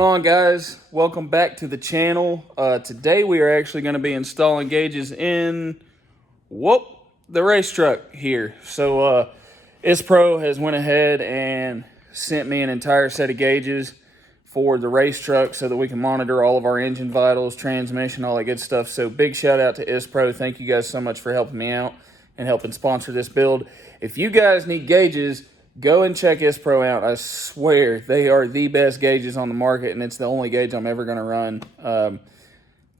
going on, guys? Welcome back to the channel. Today we are actually going to be installing gauges in the race truck here. So Isspro has went ahead and sent me an entire set of gauges for the race truck so that we can monitor all of our engine vitals, transmission, all that good stuff. So big shout out to Isspro. Thank you guys so much for helping me out and helping sponsor this build. If you guys need gauges, go and check Isspro out. I swear they are the best gauges on the market, and it's the only gauge I'm ever going to run.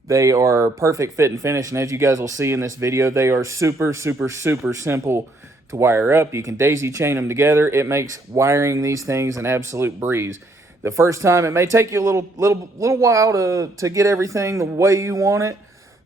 They are perfect fit and finish, and as you guys will see in this video, they are super simple to wire up. You can daisy chain them together. It makes wiring these things an absolute breeze. The first time, it may take you a little while to get everything the way you want it,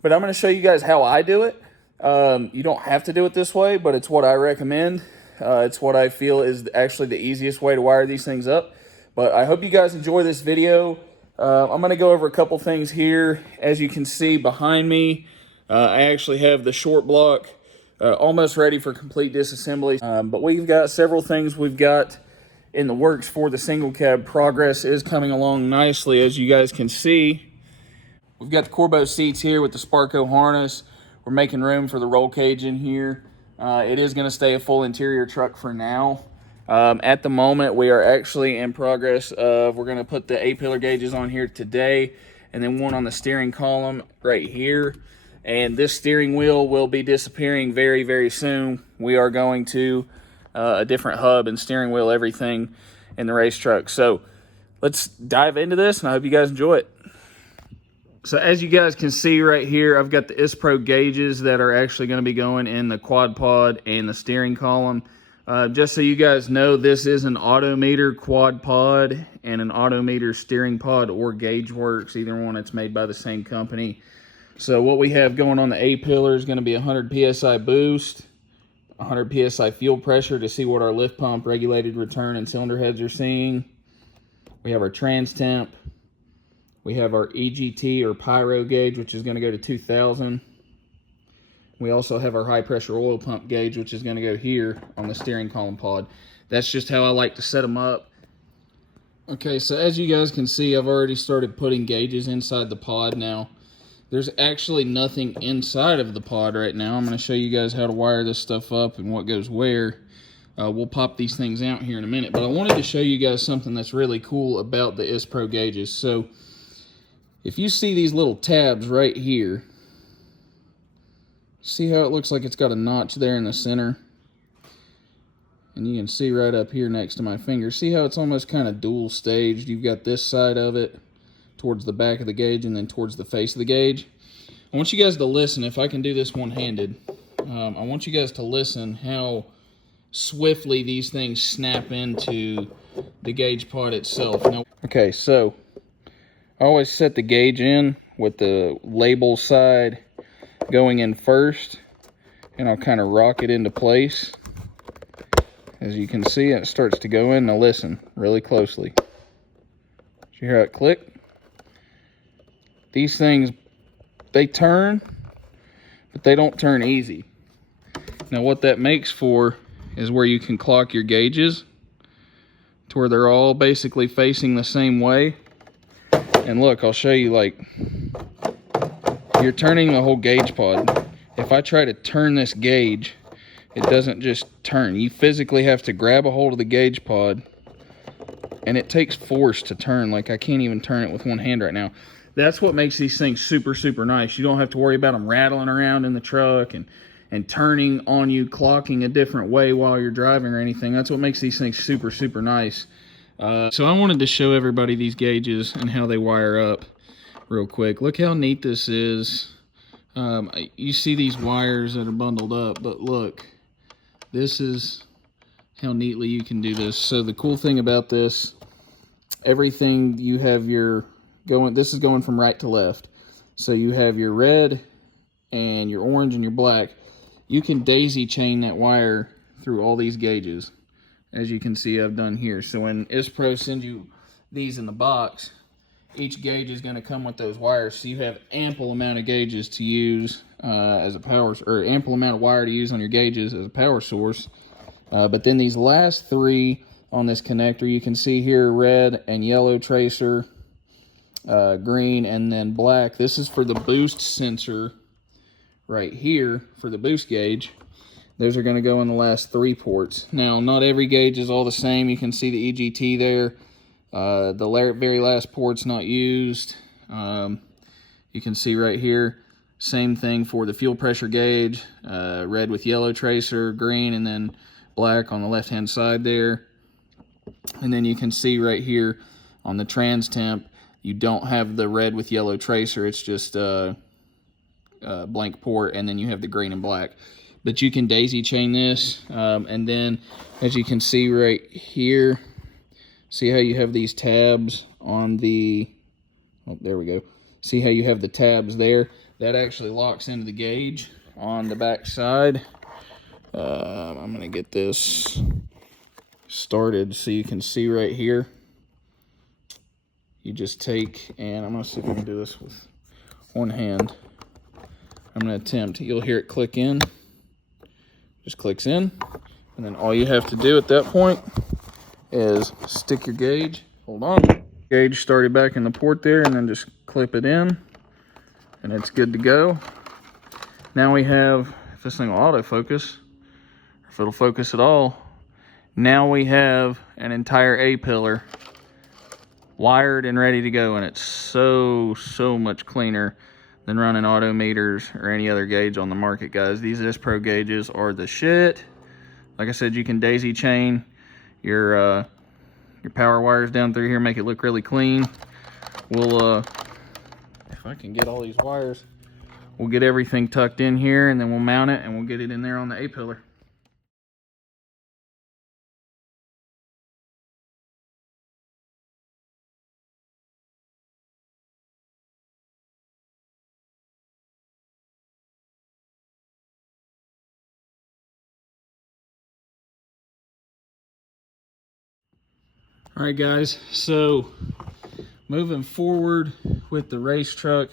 but I'm going to show you guys how I do it. You don't have to do it this way, but it's what I recommend. It's what I feel is actually the easiest way to wire these things up. But I hope you guys enjoy this video. I'm going to go over a couple things here. As you can see behind me, I actually have the short block almost ready for complete disassembly. But we've got several things we've got in the works for the single cab. Progress is coming along nicely, as you guys can see. We've got the Corbo seats here with the Sparco harness. We're making room for the roll cage in here. It is going to stay a full interior truck for now. At the moment, we are actually in progress of, we're going to put the A-pillar gauges on here today, and then one on the steering column right here. And this steering wheel will be disappearing very soon. We are going to a different hub and steering wheel, everything in the race truck. So let's dive into this, and I hope you guys enjoy it. So as you guys can see right here, I've got the Isspro gauges that are actually going to be going in the quad pod and the steering column. Just so you guys know, this is an Autometer quad pod and an Autometer steering pod, or Gauge Works, either one. It's made by the same company. So what we have going on the A-pillar is going to be 100 PSI boost, 100 PSI fuel pressure to see what our lift pump, regulated return, and cylinder heads are seeing. We have our trans temp. We have our EGT or pyro gauge, which is going to go to 2000. We also have our high pressure oil pump gauge, which is going to go here on the steering column pod. That's just how I like to set them up. Okay, so as you guys can see, I've already started putting gauges inside the pod now. There's actually nothing inside of the pod right now. I'm going to show you guys how to wire this stuff up and what goes where. We'll pop these things out here in a minute, but I wanted to show you guys something that's really cool about the Isspro gauges. So if you see these little tabs right here, see how it looks like it's got a notch there in the center? And you can see right up here next to my finger, see how it's almost kind of dual staged? You've got this side of it towards the back of the gauge and then towards the face of the gauge. I want you guys to listen. If I can do this one-handed, I want you guys to listen how swiftly these things snap into the gauge pod itself. Now, okay, so I always set the gauge in with the label side going in first, and I'll kind of rock it into place. As you can see, it starts to go in. Now listen really closely. Did you hear it click? These things, they turn, but they don't turn easy. Now what that makes for is where you can clock your gauges to where they're all basically facing the same way. And look, I'll show you, like, you're turning the whole gauge pod. If I try to turn this gauge, it doesn't just turn. You physically have to grab a hold of the gauge pod, and it takes force to turn. Like, I can't even turn it with one hand right now. That's what makes these things super nice. You don't have to worry about them rattling around in the truck and turning on you, clocking a different way while you're driving or anything. That's what makes these things super nice. So I wanted to show everybody these gauges and how they wire up real quick. Look how neat this is. You see these wires that are bundled up, but look, this is how neatly you can do this. So the cool thing about this, everything you have this is going from right to left. So you have your red and your orange and your black. You can daisy chain that wire through all these gauges, as you can see I've done here. So when Isspro sends you these in the box, each gauge is going to come with those wires, so you have ample amount of gauges to use as a ample amount of wire to use on your gauges as a power source. But then these last three on this connector, you can see here red and yellow tracer. green, and then black. This is for the boost sensor right here for the boost gauge. Those are going to go in the last 3 ports. Now, not every gauge is all the same. You can see the EGT there. The very last port's not used. You can see right here, same thing for the fuel pressure gauge. Red with yellow tracer, green, and then black on the left-hand side there. And then you can see right here on the trans temp, you don't have the red with yellow tracer. It's just blank port, and then you have the green and black. But you can daisy chain this, and then as you can see right here, see how you have these tabs on the, oh, there we go. See how you have the tabs there? That actually locks into the gauge on the back side. I'm gonna get this started so you can see right here. You just take, and I'm gonna see if I can do this with one hand. I'm gonna attempt. You'll hear it click in. Just clicks in, and then all you have to do at that point is stick your gauge. Hold on. Gauge started back in the port there, and then just clip it in, and it's good to go. Now we have, if this thing will autofocus, if it'll focus at all, now we have an entire A-pillar wired and ready to go, and it's so much cleaner than running auto meters or any other gauge on the market, guys. These Isspro gauges are the shit. Like I said, you can daisy chain your power wires down through here, make it look really clean. We'll, if I can get all these wires, we'll get everything tucked in here, and then we'll mount it, and we'll get it in there on the A-pillar. All right, guys, so moving forward with the race truck,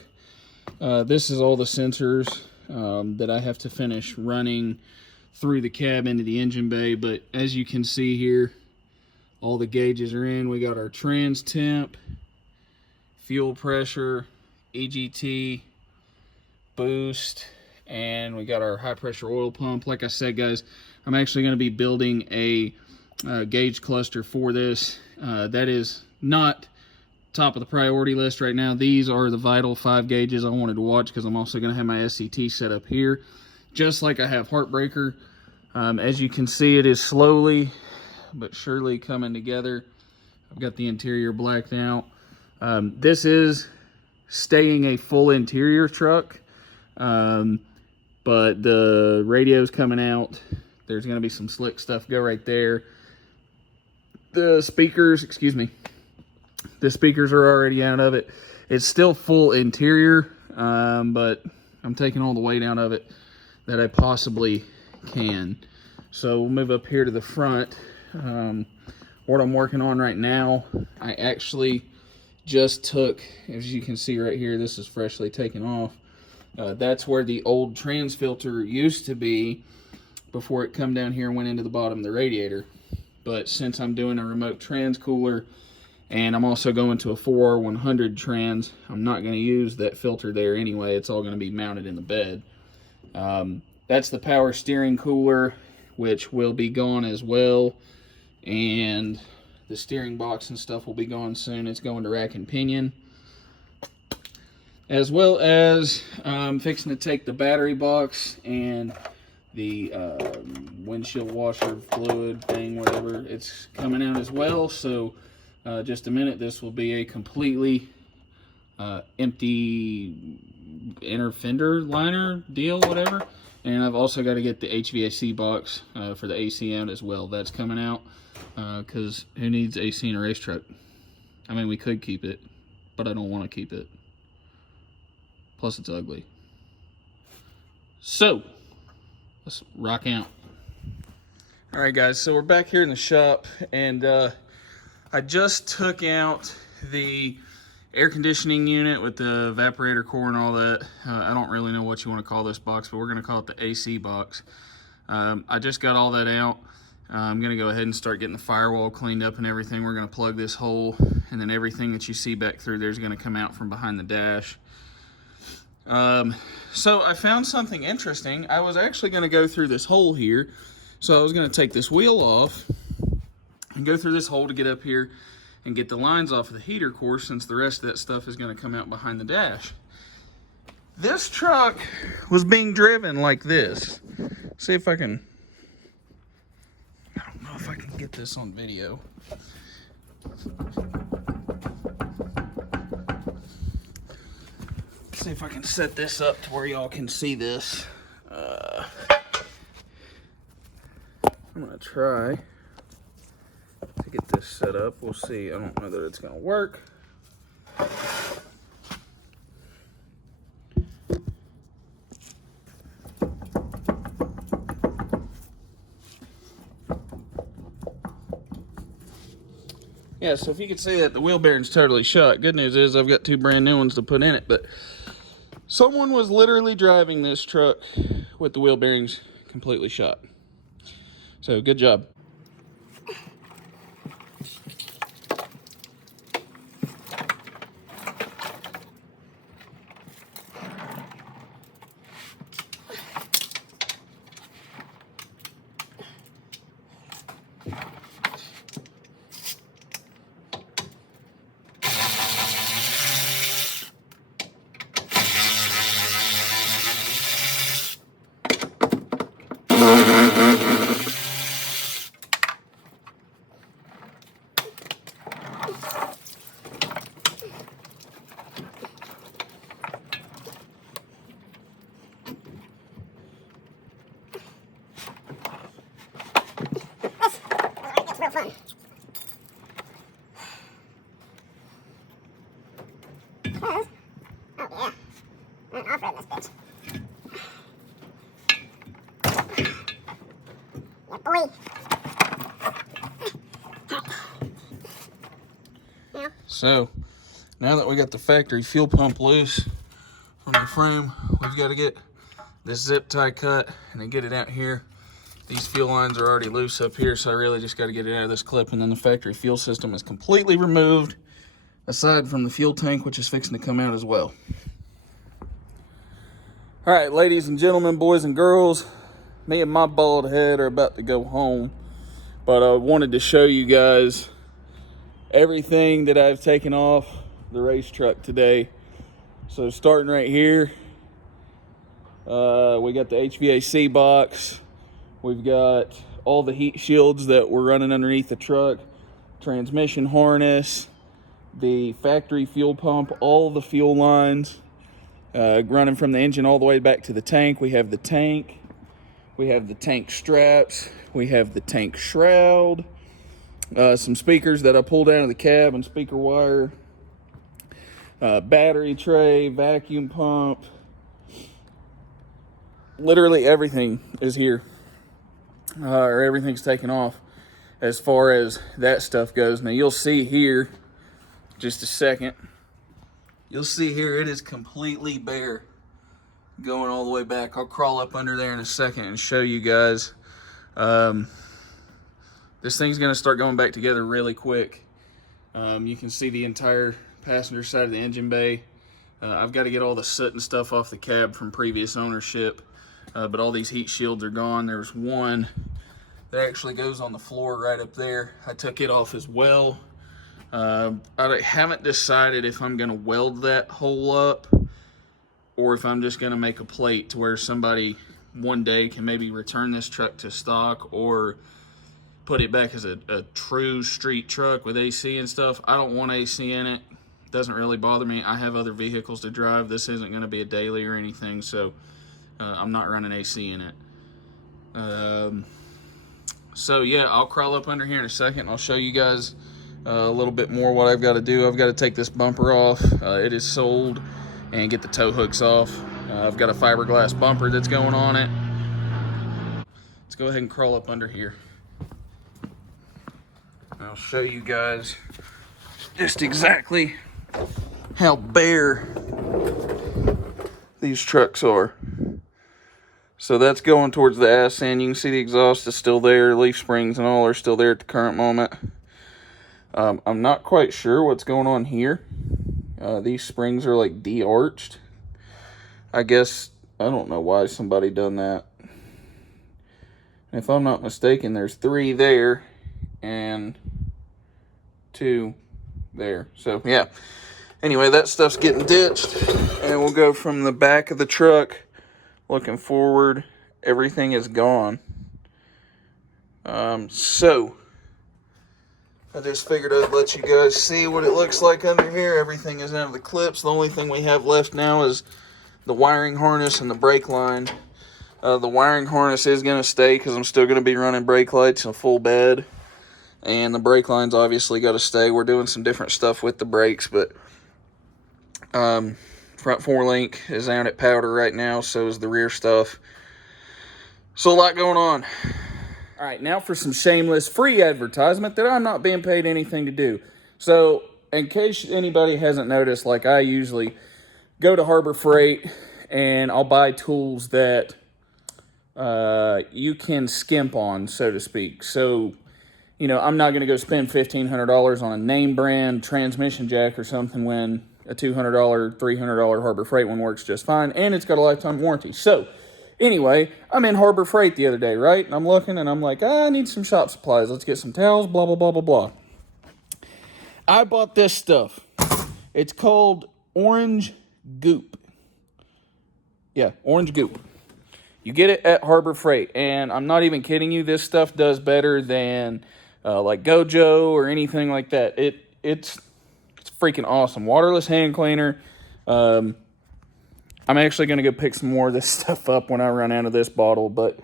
this is all the sensors that I have to finish running through the cab into the engine bay. But as you can see here, all the gauges are in. We got our trans temp, fuel pressure, EGT, boost, and we got our high pressure oil pump. Like I said, guys, I'm actually going to be building a gauge cluster for this. That is not top of the priority list right now. These are the vital 5 gauges I wanted to watch, because I'm also going to have my SCT set up here, just like I have Heartbreaker. As you can see, it is slowly but surely coming together. I've got the interior blacked out. This is staying a full interior truck, but the radio's coming out. There's going to be some slick stuff go right there. The speakers, the speakers are already out of it. It's still full interior, but I'm taking all the weight out of it that I possibly can. So we'll move up here to the front. What I'm working on right now, I actually just took, as you can see right here, this is freshly taken off. That's where the old trans filter used to be before it come down here and went into the bottom of the radiator. But since I'm doing a remote trans cooler, and I'm also going to a 4R100 trans, I'm not going to use that filter there anyway. It's all going to be mounted in the bed. That's the power steering cooler, which will be gone as well. And the steering box and stuff will be gone soon. It's going to rack and pinion. As well as fixing to take the battery box and the windshield washer fluid thing, whatever, it's coming out as well. So just a minute, this will be a completely empty inner fender liner deal, whatever. And I've also got to get the HVAC box for the AC out as well. That's coming out, because who needs AC in a race truck? I mean, we could keep it, but I don't want to keep it. Plus it's ugly. So let's rock out. All right, guys, so we're back here in the shop, and I just took out the air conditioning unit with the evaporator core and all that. I don't really know what you want to call this box, but we're going to call it the AC box. I just got all that out, I'm going to go ahead and start getting the firewall cleaned up and everything. We're going to plug this hole, and then everything that you see back through there is going to come out from behind the dash. So I found something interesting. I was actually going to go through this hole here. So I was going to take this wheel off and go through this hole to get up here and get the lines off of the heater core, since the rest of that stuff is going to come out behind the dash. This truck was being driven like this. See if I can... I don't know if I can get this on video. See if I can set this up to where y'all can see this. I'm gonna try to get this set up. We'll see. I don't know that it's gonna work. Yeah, so if you could see that the wheel bearing's totally shot. Good news is I've got 2 brand new ones to put in it, but someone was literally driving this truck with the wheel bearings completely shot. So good job. Real fun. Oh yeah. I'm gonna off-road this bitch. Yeah, boy. Yeah. So, now that we got the factory fuel pump loose from the frame, we've got to get this zip tie cut and then get it out here. These fuel lines are already loose up here, so I really just got to get it out of this clip, and then the factory fuel system is completely removed, aside from the fuel tank, which is fixing to come out as well. All right, ladies and gentlemen, boys and girls, me and my bald head are about to go home, but I wanted to show you guys everything that I've taken off the race truck today. So starting right here, we got the HVAC box. We've got all the heat shields that were running underneath the truck, transmission harness, the factory fuel pump, all the fuel lines running from the engine all the way back to the tank. We have the tank. We have the tank straps. We have the tank shroud. Some speakers that I pulled out of the cab and speaker wire. Battery tray, vacuum pump. Literally everything is here. Or everything's taken off as far as that stuff goes. Now you'll see here, just a second, you'll see here it is completely bare going all the way back. I'll crawl up under there in a second and show you guys. This thing's going to start going back together really quick. You can see the entire passenger side of the engine bay. I've got to get all the soot and stuff off the cab from previous ownership. But all these heat shields are gone. There's one that actually goes on the floor right up there. I took it off as well. I haven't decided if I'm going to weld that hole up or if I'm just going to make a plate to where somebody one day can maybe return this truck to stock or put it back as a true street truck with AC and stuff. I don't want AC in it. Doesn't really bother me. I have other vehicles to drive. This isn't going to be a daily or anything, so I'm not running AC in it. So yeah, I'll crawl up under here in a second and I'll show you guys a little bit more what I've got to do. I've got to take this bumper off. It is sold, and get the tow hooks off. I've got a fiberglass bumper that's going on it. Let's go ahead and crawl up under here. I'll show you guys just exactly how bare these trucks are. So that's going towards the ass end. You can see the exhaust is still there. Leaf springs and all are still there at the current moment. I'm not quite sure what's going on here. These springs are like de-arched. I guess, I don't know why somebody done that. If I'm not mistaken, there's 3 there and 2 there. So, yeah. Anyway, that stuff's getting ditched. And we'll go from the back of the truck looking forward. Everything is gone. So, I just figured I'd let you guys see what it looks like under here. Everything is out of the clips. The only thing we have left now is the wiring harness and the brake line. The wiring harness is going to stay because I'm still going to be running brake lights and a full bed. And the brake line's obviously got to stay. We're doing some different stuff with the brakes, but front 4-link is out at powder right now, so is the rear stuff. So a lot going on. All right, now for some shameless free advertisement that I'm not being paid anything to do. So in case anybody hasn't noticed, like I usually go to Harbor Freight and I'll buy tools that you can skimp on, so to speak. So, you know, I'm not going to go spend $1,500 on a name brand transmission jack or something when a $200, $300 Harbor Freight one works just fine, and it's got a lifetime warranty. So, anyway, I'm in Harbor Freight the other day, right? And I'm looking, and I'm like, I need some shop supplies. Let's get some towels, blah, blah, blah, blah, blah. I bought this stuff. It's called Orange Goop. Yeah, Orange Goop. You get it at Harbor Freight, and I'm not even kidding you. This stuff does better than like Gojo or anything like that. It's freaking awesome. Waterless hand cleaner. I'm actually going to go pick some more of this stuff up when I run out of this bottle, but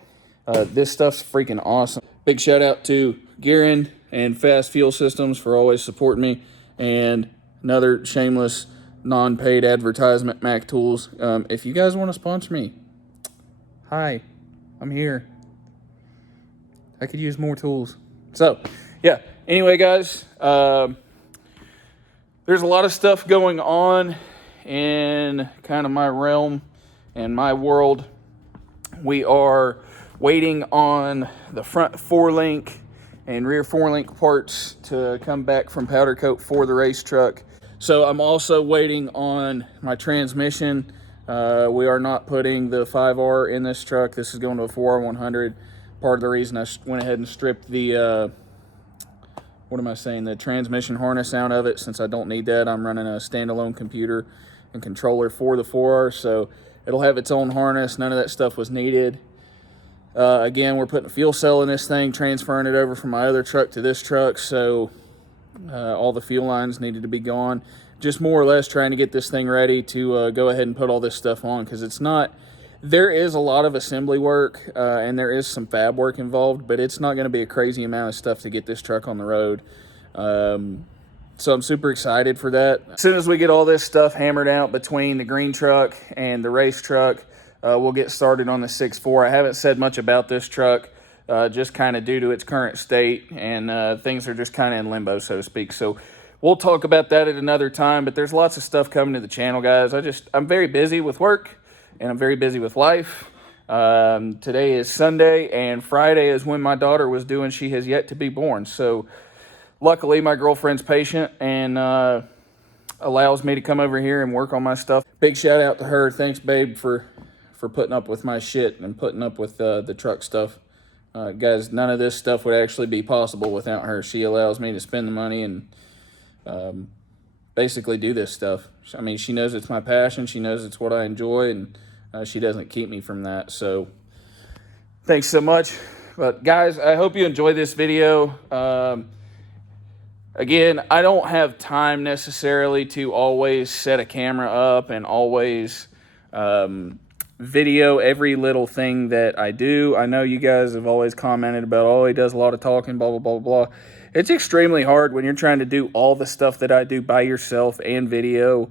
this stuff's freaking awesome. Big shout out to Gearin and Fast Fuel Systems for always supporting me, and another shameless non-paid advertisement, Mac Tools. If you guys want to sponsor me, hi, I'm here. I could use more tools. So, yeah. Anyway, guys, there's a lot of stuff going on in kind of my realm and my world. We are waiting on the front 4-link and rear 4-link parts to come back from powder coat for the race truck. So I'm also waiting on my transmission. We are not putting the 5R in this truck. This is going to a 4R100. Part of the reason I went ahead and stripped the, the transmission harness out of it, since I don't need that. I'm running a standalone computer and controller for the 4R, so it'll have its own harness. None of that stuff was needed. Again, we're putting a fuel cell in this thing, transferring it over from my other truck to this truck, so all the fuel lines needed to be gone. Just more or less trying to get this thing ready to go ahead and put all this stuff on, because it's not, there is a lot of assembly work and there is some fab work involved, but it's not going to be a crazy amount of stuff to get this truck on the road. So I'm super excited for that. As soon as we get all this stuff hammered out between the green truck and the race truck, we'll get started on the 6.4. I haven't said much about this truck, just kind of due to its current state, and things are just kind of in limbo, so to speak. So we'll talk about that at another time, but there's lots of stuff coming to the channel, guys. I'm very busy with work, and I'm very busy with life. Today is Sunday, and Friday is when my daughter was due, and she has yet to be born. So luckily, my girlfriend's patient and allows me to come over here and work on my stuff. Big shout out to her. Thanks, babe, for putting up with my shit and putting up with the truck stuff. Guys, none of this stuff would actually be possible without her. She allows me to spend the money and basically do this stuff. I mean, she knows it's my passion. She knows it's what I enjoy, and she doesn't keep me from that. So thanks so much. But guys, I hope you enjoy this video. Again, I don't have time necessarily to always set a camera up and always video every little thing that I do. I know you guys have always commented about, oh, he does a lot of talking, blah, blah, blah, blah. It's extremely hard when you're trying to do all the stuff that I do by yourself and video.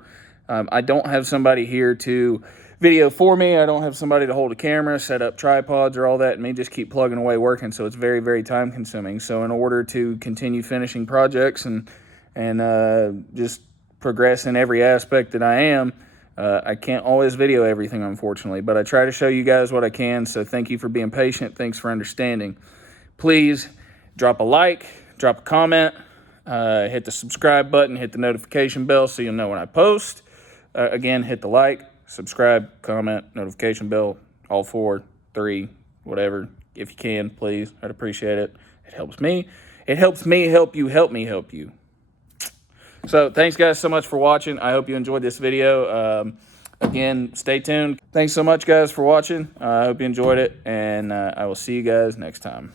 I don't have somebody here to video for me. I don't have somebody to hold a camera, set up tripods or all that, and me just keep plugging away working. So it's very, very time consuming. So in order to continue finishing projects and just progress in every aspect that I am, I can't always video everything, unfortunately, but I try to show you guys what I can, so thank you for being patient. Thanks for understanding. Please drop a like, drop a comment, hit the subscribe button, hit the notification bell so you'll know when I post. Again, hit the like, subscribe, comment, notification bell, all 4, 3, whatever. If you can, please. I'd appreciate it. It helps me. It helps me help you, help me help you. So thanks, guys, so much for watching. I hope you enjoyed this video. Again, stay tuned. Thanks so much, guys, for watching. I hope you enjoyed it, and I will see you guys next time.